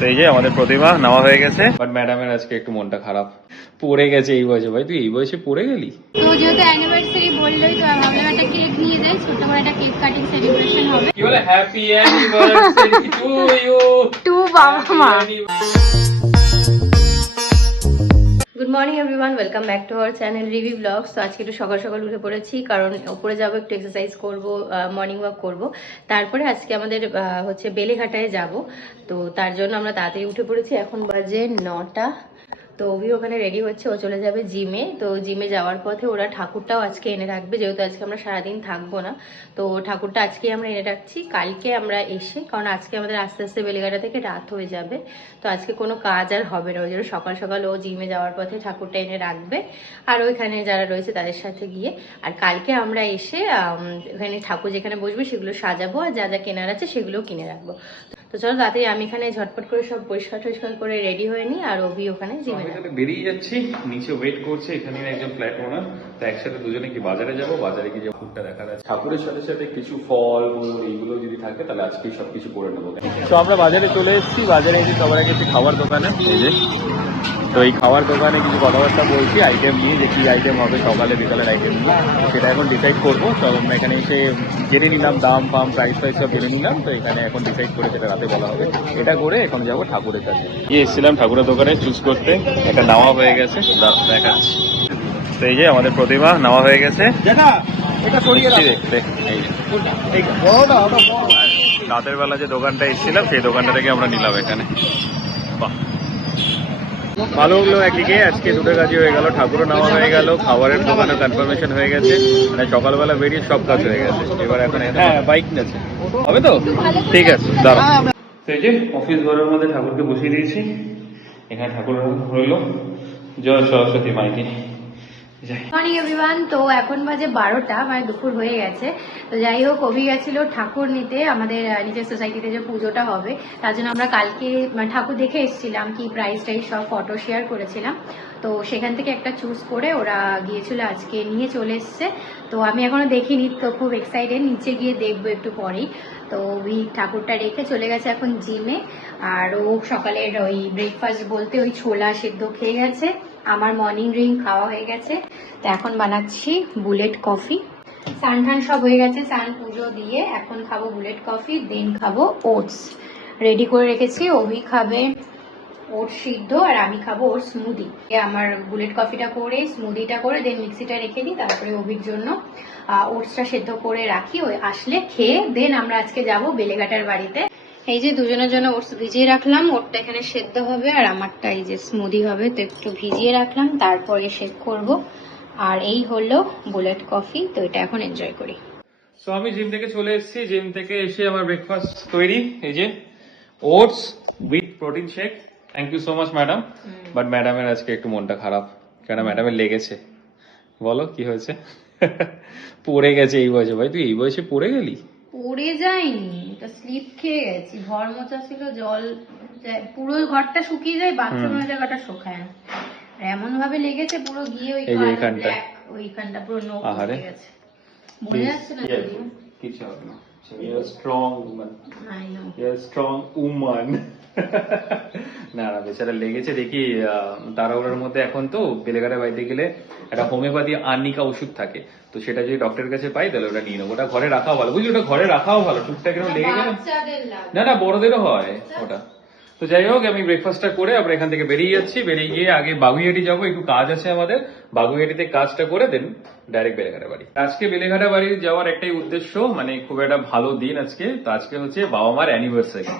তো এই যে আমাদের প্রতিমা নেওয়া হয়ে গেছে, বাট ম্যাডামের আজকে একটু মনটা খারাপ, পড়ে গেছে এই বয়সে। ভাই তুই এই বয়সে পড়ে গেলি? তো যেহেতু অ্যানিভার্সারি বললোই তো ভাবলাম একটা কেক নিয়ে যাই, ছোট করে একটা কেক কাটিং সেলিব্রেশন হবে। কি বলে happy anniversary to you to বাবা মা। Good morning everyone, welcome back to our channel Rivi vlogs. তো আজকে একটু সকাল সকাল উঠে পড়েছি, কারণ উপরে যাবো, একটু এক্সারসাইজ করব, মর্নিং ওয়াক করব। তারপরে আজকে আমাদের হচ্ছে বেলেঘাটায় যাব, তো তার জন্য আমরা তাড়াতাড়ি উঠে পড়েছি। এখন বাজে 9টা। তো অভি ওখানে রেডি হচ্ছে, ও চলে যাবে জিমে। তো জিমে যাওয়ার পথে ওরা ঠাকুরটাও আজকে এনে রাখবে, যেহেতু আজকে আমরা সারাদিন থাকবো না। তো ঠাকুরটা আজকেই আমরা এনে রাখছি, কালকে আমরা এসে, কারণ আজকে আমাদের আস্তে আস্তে বেলেঘাটা থেকে রাত হয়ে যাবে। তো আজকে কোনো কাজ আর হবে না, ওই জন্য সকাল সকাল ও জিমে যাওয়ার পথে ঠাকুরটা এনে রাখবে, আর ওইখানে যারা রয়েছে তাদের সাথে গিয়ে। আর কালকে আমরা এসে ওখানে ঠাকুর যেখানে বসবে সেগুলো সাজাবো, আর যা যা কেনার আছে সেগুলোও কিনে রাখবো। তো চলো তাড়াতাড়ি আমি এখানে ঝটপট করে সব পরিষ্কার টরিষ্কার করে রেডি হয়ে নিই, আর অভি ওখানে জিমে বেরিয়ে যাচ্ছি। নিচে ওয়েট করছে এখানে একজন ফ্ল্যাট ওনার, তো একসাথে দুজনে কি বাজারে যাবো, বাজারে গিয়ে ঠাকুরটা দেখার আছে। ঠাকুরের সাথে সাথে কিছু ফল এইগুলো যদি থাকে তাহলে আজকেই সবকিছু করে নেবো। তো আমরা বাজারে চলে এসেছি, বাজারে এসে সবার আগে একটি খাবার দোকানে, এই যে তো এই খাবার দোকানে কিছু কথাবার্তা বলছি আইটেম নিয়ে, যে কি আইটেম হবে সকালে বিকালের আইটেম নিয়ে, সেটা এখন ডিসাইড করবো। সব আমরা এখানে এসে জেনে নিলাম, দাম ফাম প্রাইস ফাইস সব জেনে নিলাম। তো এখানে এখন ডিসাইড করে সেটা রাতে বলা হবে। এটা করে এখন যাবো ঠাকুরের কাছে। এসেছিলাম ঠাকুরের দোকানে চুজ করতে, এটা নেওয়া হয়ে গেছে, দেখাচ্ছি। তো এই যে আমাদের প্রতিমা নেওয়া হয়ে গেছে দেখতে। এই রাতের বেলা যে দোকানটা এসেছিলাম সেই দোকানটা থেকে আমরা নিলাম এখানে। বাহ, ভালো হলো একদিকে, আজকে দুটো কাজই হয়ে গেল, ঠাকুরও নেওয়া হয়ে গেল, খাবারের দোকানও কনফার্মেশন হয়ে গেছে, মানে সকালবেলা বেরিয়ে সব কাজ হয়ে গেছে। এবার এখন বাইক আছে, হবে তো? ঠিক আছে, দাঁড়া। তো এই যে অফিস ঘরের মধ্যে ঠাকুরকে বসিয়ে দিয়েছি, এখানে ঠাকুর হইল। জয় সরস্বতী মাইকে। মর্নিং এভরিওয়ান, তো এখন বাজে 12টা, মানে দুপুর হয়ে গেছে। তো যাই হোক, অভি গেছিল ঠাকুর নিতে, আমাদের নিজের সোসাইটিতে যে পুজোটা হবে তার জন্য আমরা কালকে ঠাকুর দেখে এসেছিলাম, কি প্রাইস টাইস সব ফটো শেয়ার করেছিলাম। তো সেখান থেকে একটা চুজ করে ওরা গিয়েছিল, আজকে নিয়ে চলে এসছে। তো আমি এখনো দেখিনি, তো খুব এক্সাইটেড, নিচে গিয়ে দেখবো একটু পরেই। তো ওই ঠাকুরটা রেখে চলে গেছে এখন জিমে। আর ও সকালের ওই ব্রেকফাস্ট বলতে ওই ছোলা সেদ্ধ খেয়ে গেছে, আমার মর্নিং ড্রিঙ্ক খাওয়া হয়ে গেছে। তো এখন বানাচ্ছি বুলেট কফি, স্নান টান সব হয়ে গেছে, স্নান পুজো দিয়ে এখন খাবো বুলেট কফি, দেন খাবো ওটস রেডি করে রেখেছি। অভি খাবে ওটস সিদ্ধ, আর আমি খাবো ওটস স্মুদি। আমার বুলেট কফিটা করে স্মুদিটা করে দেন মিক্সিটা রেখে দিই, তারপরে অভির জন্য ওটসটা সেদ্ধ করে রাখি, ওই আসলে খেয়ে দেন আমরা আজকে যাব বেলেঘাটার বাড়িতে। এই যে দুজনের জন্য ওটস ভিজিয়ে রাখলাম, ওটটা এখানে সেদ্ধ হবে, আর আমারটা এই যে স্মুদি হবে, তো একটু ভিজিয়ে রাখলাম, তারপরে শেক করব। আর এই হলো বুলেট কফি, তো এটা এখন এনজয় করি। সো আমি জিম থেকে চলে এসেছি, জিম থেকে এসে আমার ব্রেকফাস্ট তৈরি, এই যে oats with protein shake. Thank you so much madam. But ম্যাডামের আজকে একটু মনটা খারাপ, কেন ম্যাডামের লেগেছে? বলো কি হয়েছে? পড়ে গেছে এই বয়সে। ভাই তুই এই বয়সে পড়ে গেলি? পড়ে যায়নি, এটা স্লিপ খেয়ে গেছি, ঘর মোছা ছিল, জল পুরো ঘরটা শুকিয়ে যায়, বাথরুমের জায়গাটা শুকায় না, এমন ভাবে লেগেছে পুরো গিয়ে ওইখানটা পুরো নোক হয়ে গেছে। মনে যাচ্ছে না কিছু হবে না, you're a strong woman. I know. You're a strong woman. না না, বেচারা লেগেছে। দেখি তাড়াহুড়োর মধ্যে এখন তো বেলেঘাটা বাড়িতে গেলে একটা হোমিওপ্যাথি আর্নিকা ওষুধ থাকে, তো সেটা যদি ডক্টরের কাছে পাই তাহলে ওটা নিয়ে নেবো। ওটা ঘরে রাখাও ভালো, বুঝলি, ওটা ঘরে রাখাও ভালো, টুকটাক কেন লেগে গেলে। না না, বড়দেরও হয় ওটা। তো যাই হোক, আমি ব্রেকফাস্টটা করে আমরা এখান থেকে বেরিয়ে যাচ্ছি। বেরিয়ে গিয়ে আগে বাগুইহাটি যাবো, একটু কাজ আছে আমাদের, বাগুইহাটিতে কাজটা করে দেন ডাইরেক্ট বেলেঘাটা বাড়ি। আজকে বেলেঘাটা বাড়ি যাওয়ার একটাই উদ্দেশ্য, মানে খুব একটা ভালো দিন আজকে। তো আজকে হচ্ছে বাবা মার অ্যানিভার্সারি,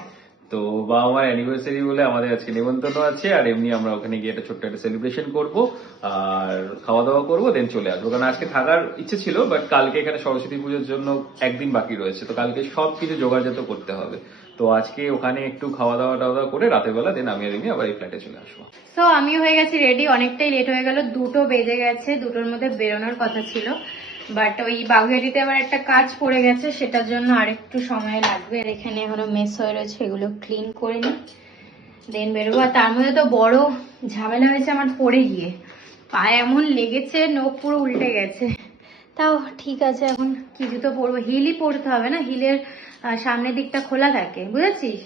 তো বাবা মার অ্যানিভার্সারি বলে আমাদের আজকে নিমন্ত্রণ আছে, আর এমনি আমরা ওখানে গিয়ে একটা ছোট্ট একটা সেলিব্রেশন করবো, আর খাওয়া দাওয়া করবো, দেন চলে আসবো। কারণ আজকে থাকার ইচ্ছে ছিল, বাট কালকে এখানে সরস্বতী পুজোর জন্য একদিন বাকি রয়েছে, তো কালকে সবকিছু জোগাড়জাত করতে হবে। তো আজকে ওখানে একটু খাওয়া দাওয়া টাওয়া করে রাতের বেলা দেন আমি আর এমনি আবার এই ফ্ল্যাটে চলে আসবো। তো আমিও হয়ে গেছি রেডি, অনেকটাই লেট হয়ে গেল, 2টো বেজে গেছে, 2টোর মধ্যে বেরোনোর কথা ছিল, বাট ওই বাগুইহাটিতে আবার একটা কাজ পড়ে গেছে, সেটার জন্য আরেকটু সময় লাগবে। আর এখানে এখনো মেস হয়ে রয়েছে, এগুলো ক্লিন করে নি, দেন বেরোবো। আর তার মধ্যে তো বড় ঝামেলা হয়েছে আমার পড়ে গিয়ে, পায়ে এমন লেগেছে, নখ পুরো উল্টে গেছে। তাও ঠিক আছে, এখন কি জুতো পরবো, হিলই পরতে হবে না, হিলের সামনের দিকটা খোলা থাকে, বুঝেছিস?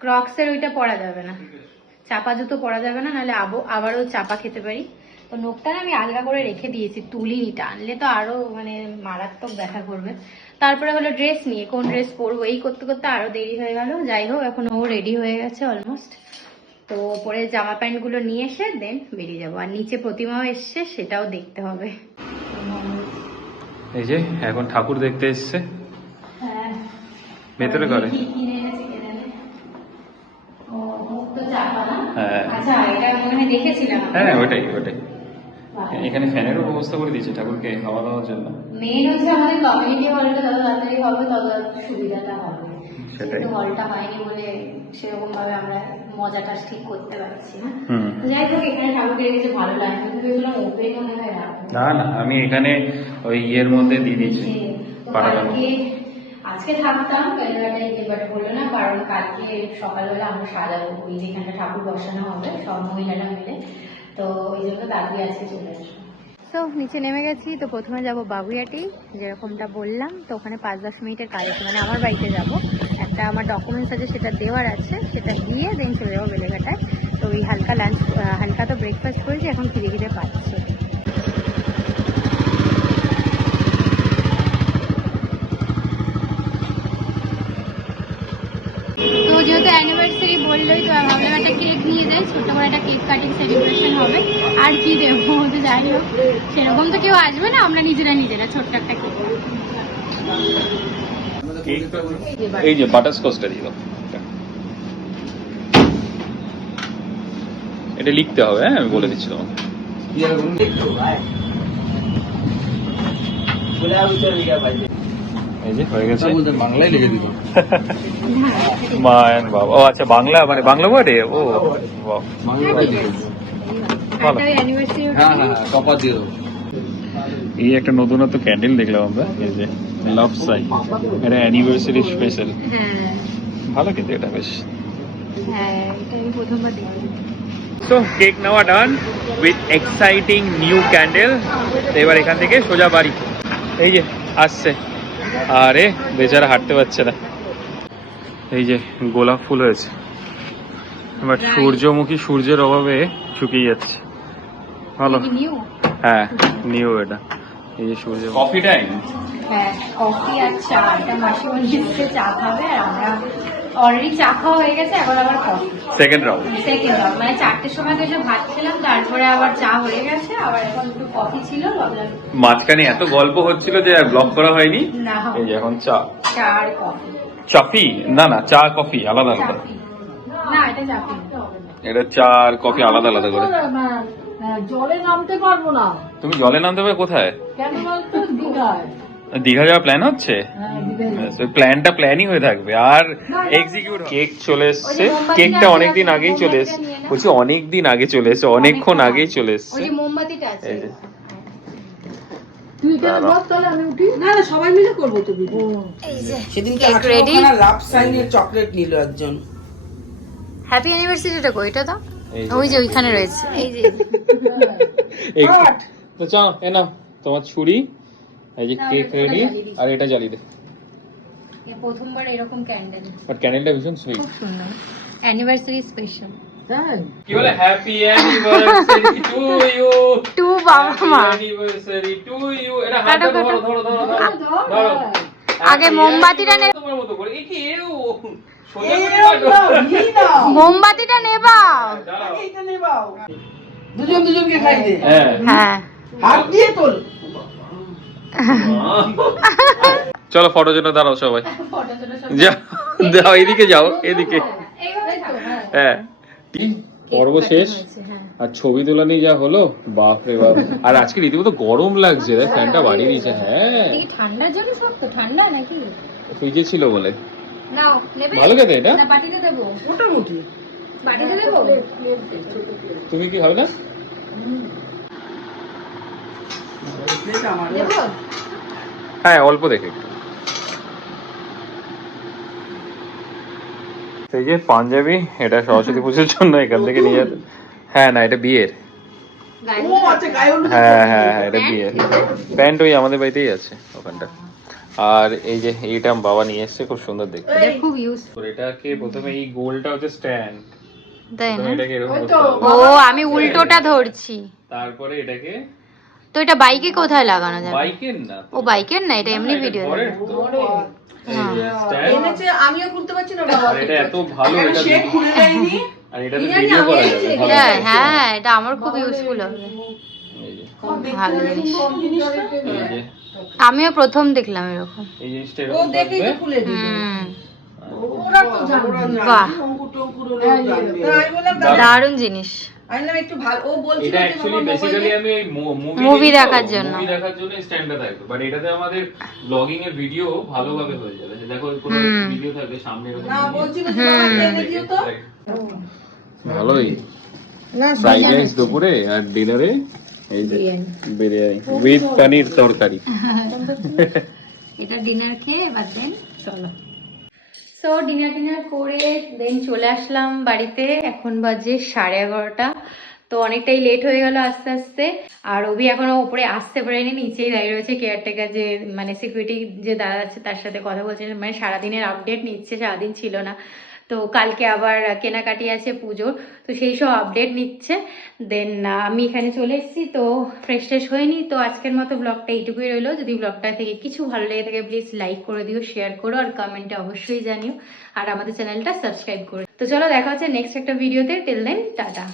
ক্রক্সের ওইটা পরা যাবে না, চাপা জুতো পরা যাবে না, নাহলে আবারও চাপা খেতে পারি। তো নোখটা না আমি আলগা করে রেখে দিয়েছি, তুলিনি, টানলে তো আরো মানে মারাত্মক ব্যথা করবে। তারপরে হলো ড্রেস নিয়ে, কোন ড্রেস পরবো, এই করতে করতে আরো দেরি হয়ে গেল। যাই হোক, এখন ও রেডি হয়ে গেছে অলমোস্ট। তো পরে জামা প্যান্ট গুলো নিয়ে এসে দেন বেরিয়ে যাবো। আর নিচে প্রতিমাও এসছে, সেটাও দেখতে হবে। এই যে এখন ঠাকুর দেখতে এসছে হ্যাঁ, ভেতরে করে। কি কিনে এনেছে কে জানে। ও তো চাপা না? হ্যাঁ। আচ্ছা, এটা মানে দেখেছিলাম। হ্যাঁ, ওটাই। এখানে ফ্যানেরও ব্যবস্থা করে দিয়েছে ঠাকুরকে হাওয়া দেওয়ার জন্য। মেইন হচ্ছে আমাদের কমিউনিটি হলটা যত তাড়াতাড়ি হবে তত সুবিধাটা হবে। সেটাই। কিন্তু হলটা হয়নি বলে সেরকম ভাবে আমরা মজাটা ঠিক করতে পারছি না। হুম। যাই হোক, এখানে ঠাকুরকে রেখেছে ভালো লাগে, কিন্তু ভেবেছিলাম ওপেন মনে হয় রাখবো। না, আমি এখানে ওই ইয়ের মধ্যে দিয়ে দিয়েছি। তো পাড়াগানো। আজকে থাকতাম ক্যালেন্ডারটা এবারে হলো না, কারণ কালকে সকালবেলা আমরা সাজাবো, ওই যেখানটা ঠাকুর বসানো হবে সব মহিলারা মিলে, তো ওই জন্য তাড়াতাড়ি আজকে চলে আসবো। তো নিচে নেমে গেছি। তো প্রথমে যাব বাবুইয়াটি, যেরকমটা বললাম। তো ওখানে 5-10 মিনিটের কাজ আছে, মানে আমার বাড়িতে যাব, একটা আমার ডকুমেন্টস আছে সেটা দেওয়ার আছে, সেটা দিয়ে দেন চলে যাবো বেলেঘাটায়। তো ওই হালকা তো ব্রেকফাস্ট করেছি, এখন খিদে পাচ্ছে। তো যেহেতু অ্যানিভার্সারি বললোই, তো ভাবলাম একটা কেক নিয়ে যাই, ছোট করে একটা কেক কাটিং সেলিব্রেশন হবে। আর কি দেবো তো যাই হোক, সেরকম তো কেউ আসবে না, আমরা নিজেরা ছোট্ট একটা কেক। এই যে বাটারস্কচটা দিয়ে দাও। এটা লিখতে হবে, হ্যাঁ আমি বলে দিচ্ছি তোমাকে। এই যে হয়ে গেছে। বাংলায় লিখে দিত। মায়ান বাবা, ও আচ্ছা, বাংলা মানে বাংলা ওয়ার্ডে। ও বাহ, ভালো। হ্যাঁ, টপার দিয়ে দেবো। এই একটা নতুনত্ব ক্যান্ডেল দেখলাম আমরা, এই যে লাভ সাইন, এটা অ্যানিভার্সারি স্পেশাল। হ্যাঁ ভালো কিন্তু এটা বেশ। হ্যাঁ, এটা আমি প্রথমবার দেখলাম। সো কেক নেওয়া done with exciting new candle. এবার এখান থেকে সোজা বাড়ি। এই যে আসছে, আরে বেচারা হাঁটতে পারছে না। এই যে গোলাপ ফুল হয়েছে, বাট সূর্যমুখী সূর্যের অভাবে শুকিয়ে যাচ্ছে। ভালো। হ্যাঁ, নিউ এটা। এই যে সূর্য। Coffee time. হ্যাঁ, কফি আর চা। এটা মাসিমণি এসে চা খাবে, আর আমরা অলরেডি চা খাওয়া হয়ে গেছে, এখন আবার কফি সেকেন্ড রাউন্ড। মানে 4টের সময় তো এসে ভাত খেলাম, তারপরে আবার চা হয়ে গেছে, আবার এখন একটু কফি ছিল। মাঝখানে এত গল্প হচ্ছিল যে আর ব্লক করা হয়নি। না, এই যে এখন চা। চা আর কফি। চাপি না, চা কফি আলাদা আলাদা। চাপি না, এটা চাপি। এটা চা আর কফি আলাদা আলাদা করে। জলে নামতে পারবো না। তুমি জলে নামতে পারবে কোথায়? কেন বলতো? দীঘায়। দীঘা যাওয়ার প্ল্যান হচ্ছে। হ্যাঁ, দীঘায়। প্ল্যানটা প্ল্যানই হয়ে থাকবে আর এক্সিকিউট। কেক চলে এসছে, কেকটা অনেকদিন আগেই চলে এসছে। বলছি অনেকদিন আগে চলে এসছে, অনেকক্ষণ আগেই চলে এসছে। ওই যে মোমবাতিটা আছে। এই যে তুই এখানে বস, তাহলে আমি উঠি। না, সবাই মিলে করবো তো ভিডিও। সেদিনকে 18খানা লাভ সাইনের চকলেট নিল একজন। হ্যাপি অ্যানিভার্সারিটা কই? এটা তো এই যে। ওই যে ওইখানে রয়েছে। এই যে এই তো চা এ নাও তোমার ছুরি। এই যে কেক রেডি, আর এটা জ্বালিয়ে দে। এই প্রথমবার এরকম ক্যান্ডেল, বাট ক্যান্ডেলটা ভীষণ সুইট। খুব সুন্দর। Anniversary special. হ্যাঁ, কি বলে happy anniversary to you. To বাবা মা। Anniversary to you. এটা হাতটা ধরো ধরো ধরো ধরো। আগে মোমবাতিটা নে, তোমার মতো করে। এই কি এও সোজা করে কাটো। মোমবাতিটা নেবা। দাঁড়াও। এইটা নেবাও। দুজনকে খাই দে। হ্যাঁ। হ্যাঁ, হাত দিয়ে তোল। চলো ফটোর জন্য দাঁড়াও সবাই। যাও এদিকে, যাও এদিকে। হ্যাঁ, পর্ব শেষ আর ছবি তোলা নিয়ে যা হলো, বাপ রে বাপ। আর আজকে রীতিমতো গরম লাগছে, দেখ ফ্যানটা বাড়িয়ে দিয়েছে। হ্যাঁ, কি ঠান্ডার জন্য শক্ত? ঠান্ডা নাকি? ফ্রিজে ছিল বলে। নাও, নেবে? ভালো খেতে এটা। না বাটিতে দেবো? মোটামুটি। বাটিতে দেবো? তুমি কি হবে না? প্লেট আমার। দেবো? হ্যাঁ, অল্প দেখে একটু। এই যে পাঞ্জাবি, এটা সরস্বতী পুজোর জন্য এখান থেকে নিয়ে যেতে। হ্যাঁ না, এটা বিয়ের। ও আচ্ছা, গায়ে হলুদ। হ্যাঁ, এটা বিয়ের। প্যান্ট ওই আমাদের বাড়িতেই আছে ওখানটা। আর এই যে এইটা বাবা নিয়ে এসেছে, খুব সুন্দর দেখতে। এটা খুব ইউজফুল। এটাকে প্রথমে এই গোলটা হচ্ছে স্ট্যান্ড, তাই না? এটাকে এরকম ওই করতে তো, হবে। ও আমি উল্টোটা ধরছি। তারপরে এটাকে তো এটা বাইকে কোথায় লাগানো যাবে? বাইকের না ও বাইকের না, এটা এমনি ভিডিও। এনেছে, আমিও খুলতে পারছি না বাবা। এটা এত ভালো, এটা সে খুলে দেয়নি। আর এটাতে ভিডিও করা যাবে ভালো। হ্যাঁ হ্যাঁ, এটা আমার খুব ইউজফুল হবে। এই যে ভালো জিনিস। এই যে আমিও প্রথম দেখলাম এরকম। এই জিনিসটা ও এরকম দেখেই থাকবে। তো খুলে দিল। হুম, ওরা তো জানবে। বাহ তাই বললাম দাদা, দারুণ জিনিস। আমি বললাম একটু ভালো, ও বলছিল এটা যে অ্যাকচুয়ালি বাবা বেসিক্যালি মোবাইলে আমি এই Movie দেখার জন্য। মুভি দেখার জন্য স্ট্যান্ডটা থাকবে, বাট এটাতে আমাদের ব্লগিং এর ভিডিও ভালোভাবে হয়ে যাবে। দেখো কোনো ভিডিও থাকবে সামনে এরকম না নিয়ে। বলছিল যে বাবা একটা এনে দিও তো। ভালোই। না ফ্রাইড রাইস দুপুরে আর ডিনারে এই যে বিরিয়ানি উইথ পনির তরকারি। এটা ডিনার খেয়ে এবার দেন চলো। সো ডিনার করে দেন চলে আসলাম বাড়িতে। এখন বাজে 11:30। তো অনেকটাই লেট হয়ে গেল আস্তে আস্তে। আর অভি এখনো উপরে আসতে পারেনি, নিচেই দাঁড়িয়ে রয়েছে। কেয়ারটেকার যে মানে সিকিউরিটি যে দাদা আছে তার সাথে কথা বলছে, মানে সারাদিনের আপডেট নিচ্ছে, সারাদিন ছিল না। তো কালকে আবার কেনাকাটি আছে পুজোর, তো সেই সব আপডেট নিচ্ছে। দেন আমি এখানে চলে এসেছি, তো ফ্রেশ ট্রেশ হয়নি। তো আজকের মতো ব্লগটা এইটুকুই রইলো। যদি ব্লগটা থেকে কিছু ভালো লেগে থাকে প্লিজ লাইক করে দিও, শেয়ার করো, আর কমেন্টে অবশ্যই জানিও। আর আমাদের চ্যানেলটা সাবস্ক্রাইব করো। তো চলো দেখা হচ্ছে নেক্সট একটা ভিডিওতে। Till then tata.